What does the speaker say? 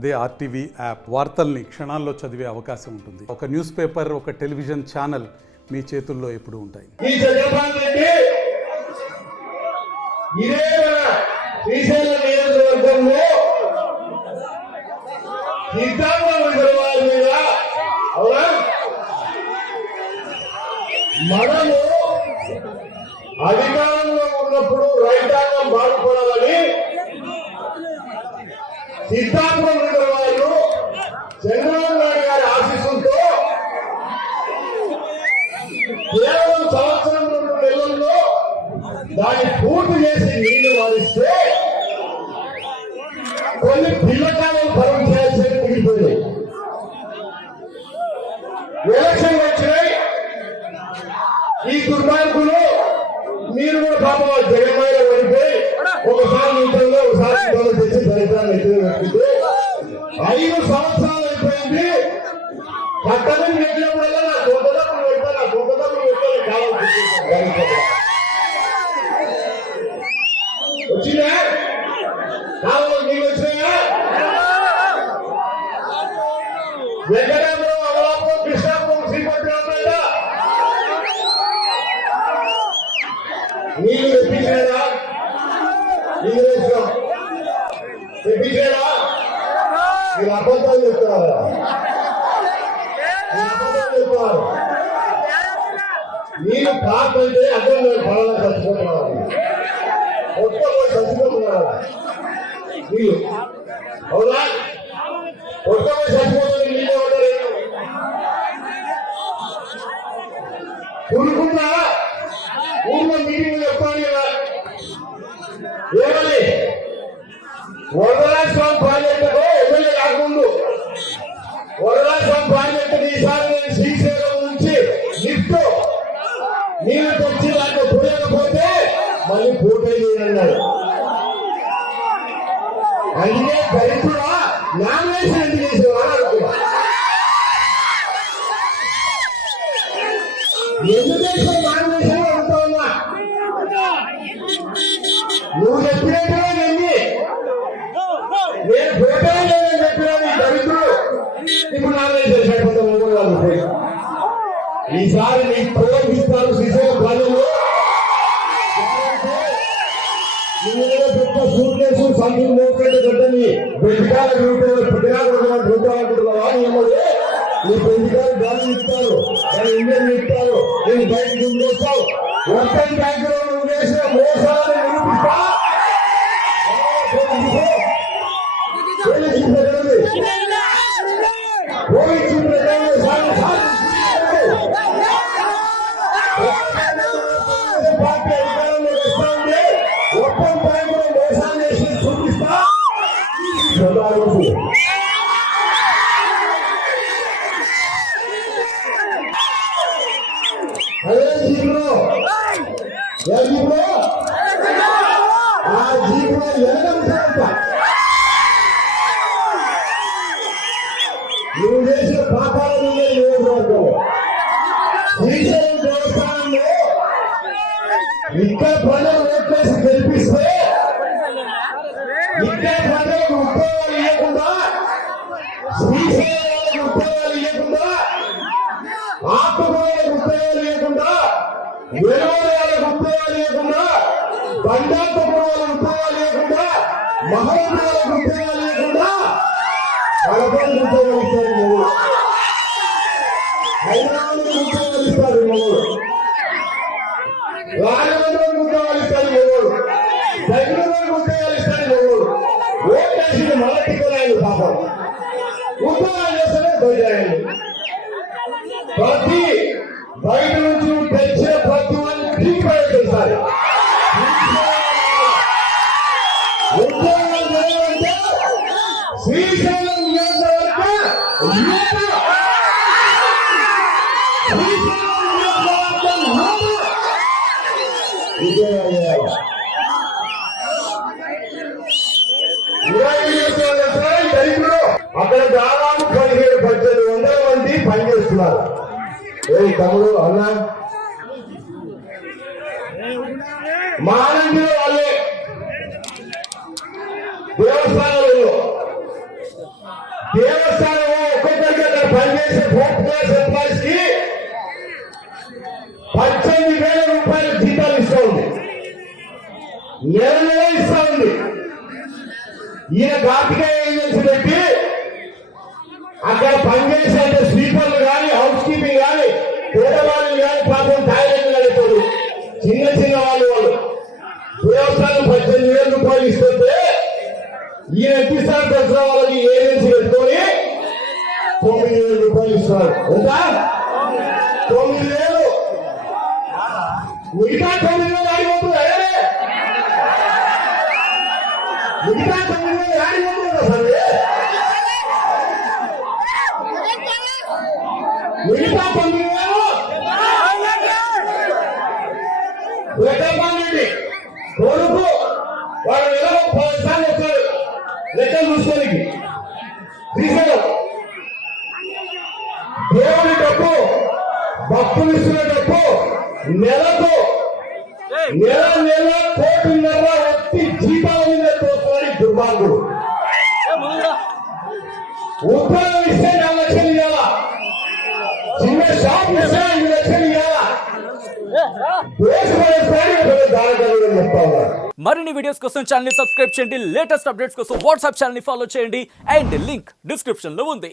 అదే RTV app వార్తల్ని క్షణాల్లో చదివే అవకాశం ఉంటుంది. ఒక న్యూస్ పేపర్, ఒక టెలివిజన్ ఛానల్ మీ చేతుల్లో ఎప్పుడూ ఉంటాయి. మనము అధికారంలో ఉన్నప్పుడు రైతాంగం బాగుపడాలని సిద్ధాంతం వాళ్ళు చంద్రబాబు నాయుడు గారి ఆశీస్సులతో కేవలం సంవత్సరం 2 నెలల్లో దాన్ని పూర్తి చేసి నీళ్లు వారిస్తే కొన్ని పిల్లకాయలు పరం చేయాల్సి మిగిలిపోయాయి. ఎలక్షన్ వచ్చినాయి. ఈ దుర్మార్గులు మీరు కూడా పాపం జగన్మోహన్ పడిపోయి ఒకసారి నూతనంగా ఒకసారి తెచ్చి దళితాన్ని ఎత్తుకుంటే 5 సంవత్సరాలు అయిపోయింది. పట్టణం పెట్టినప్పుడల్లా నా గొప్పదప్పుడు పెట్టా నా గొప్పదప్పుడు పెట్టాలి కావాల్సి వచ్చినా కావాలి నీకు వచ్చినాయా? వెంకటాపురం, అమలాపురం, కృష్ణాపురం, శ్రీపట్నం నీళ్ళు తెప్పించారా? తెప్పించారా? మీరు అబద్ధాలు చెప్తారా? నీళ్ళు కాకపోతే అర్థం ఫలానా చచ్చిపోతున్నారు, ఒక్క చచ్చిపోతున్నారు నీళ్ళు. అవునా? ఒక్క చచ్చిపోతుంది నీళ్ళు ఉంటారు. కొనుక్కున్నా ఊళ్ళో మీటింగ్ చెప్పాలి కదా ఏమని వరదరాజస్వామి ప్రాజెక్టుకు ఎమ్మెల్యే కాకుండా వరదరాజస్వామి ప్రాజెక్టు ఈసారి నేను శ్రీశైలం నుంచి లిఫ్ట్ నీళ్ళు తెచ్చి దాంట్లో పోయకపోతే మళ్ళీ పోటీ చేయనన్నాడు. అందుకే దళితుడా నామినేషన్ ఎందుకు చేసేవాడు అనుకున్నా. ఎందుకు నామినేషన్ అంటా ఉన్నా? నువ్వు చెప్పినట్టుగా నేను పోతే లేదని చెప్పినా నీ దళితుడు ఇప్పుడు నామినేషన్ అయిపోతాను. ఈసారి నీకు ప్రయోగిస్తాను శ్రీశైలం ప్రజలు. పెద్ద సూట్లేసు సంఖ్యలు మోకండి గడ్డని పెంచికాల రూపాయలుకుంటున్నావా? నీ పెంచికాలు గాలి ఇస్తారు, దాని ఇంజన్ ఇస్తారు, నేను బయటకు చూస్తావు. వర్తన్ బ్యాంకులో నువ్వు చేసిన మోసాలను నిరూపిస్తా. పార్టీ అధికారంలో వస్తా ఉంటే వర్తన్ బ్యాంకులో మోసాలు చేసి చూపిస్తా. అదే జీపులో ఆ జీపులో నువ్వు చేసిన పాపాల నుండి నియోజకవర్గం శ్రీశైలం దేవస్థానంలో ఇక్కడ ప్రజలు ఓట్లేసి గెలిపిస్తే ఇక్కడ ప్రజలకు ఉద్యోగాలు ఇవ్వకుండా, శ్రీశైలం ఉద్యోగాలు ఇవ్వకుండా, ఆత్మకూరులకు ఉద్యోగాలు ఇవ్వకుండా, వెలువలకు ఉద్యోగాలు ఇవ్వకుండా, బండాత్మకూరులకు ఉద్యోగాలు ఇవ్వకుండా, మహోదయాలకు ఉద్యోగాలు ఇవ్వకుండా కడపలకు ఉద్యోగాలు ఇస్తారు. హైదరాబాద్ ఉద్యోగాలు ఇస్తారు, రాజమండ్రికి ఉద్యోగాలు ఇస్తారు, బెంగళూరుకి ఉద్యోగాలు ఇస్తారు. ఓట్లేసిన మొదటి కులాలు పాపం ఉద్యోగాలు చేస్తేనే బయట ప్రతి బయట నుంచి తెచ్చే ప్రతి వాళ్ళు తీసిపారేస్తారు. ఉద్యోగాలు చేయాలంటే శ్రీశైలం నియోజకవర్గం ఉద్యోగాలు చేయాలి. 20 దళితులు అక్కడ దాదాపు 1700 మంది పనిచేస్తున్నారు. తమ్ముడు అన్నా మహానందిలో వాళ్ళే దేవస్థానంలో దేవస్థానం ఒక్కొక్కరికి అక్కడ పనిచేసే 4th క్లాస్ ఎంప్లాయీస్ కి 18,000 రూపాయలు జీతాలు ఇస్తా ఉంది, నెల ఇస్తా ఉంది. ఈయన ఘాటిగా ఏజెన్సీ పెట్టి అక్కడ పనిచేసే స్వీపర్లు కానీ హౌస్ కీపింగ్ కానీ పేదవాళ్ళు కానీ పాపం టాయిలెట్లు నడిపారు చిన్న చిన్న వాళ్ళు దేవస్థానం 18,000 రూపాయలు ఇస్తుంటే ఈయన ఎక్కిస్తారు దసరా వాళ్ళకి ఏజెన్సీ పెట్టుకొని 9,000 రూపాయలు ఇస్తారు. ఇంకా 9,000 మిగతా 9,000 ఆడిపోతుంది. మిగతా 9,000 ఆడిపోతుంది సార్. మిగతా 9,000 రెడ్డి కొడుకు వాడు నెలలో 10 సార్లు వచ్చాడు లెక్కలు చూసుకోనికి తీసాడు. దేవుడి డబ్బు భక్తులు ఇస్తున్న డబ్బు నెలకు నెల 1.5 వచ్చి జీతాల మీద తోస్తున్నాడు దుర్మార్గుడు. ఉత్తరం ఇస్తే 4 లక్షలు ఇవ్వాలా, చిన్న షాప్ ఇస్తే 5 లక్షలు ఇవ్వాలా. మరిన్ని వీడియోస్ కోసం ఛానల్ ని సబ్స్క్రైబ్ చేయండి, లేటెస్ట్ అప్డేట్స్ కోసం వాట్సాప్ ఛానల్ ని ఫాలో చేయండి అండ్ లింక్ డిస్క్రిప్షన్ లో ఉంది.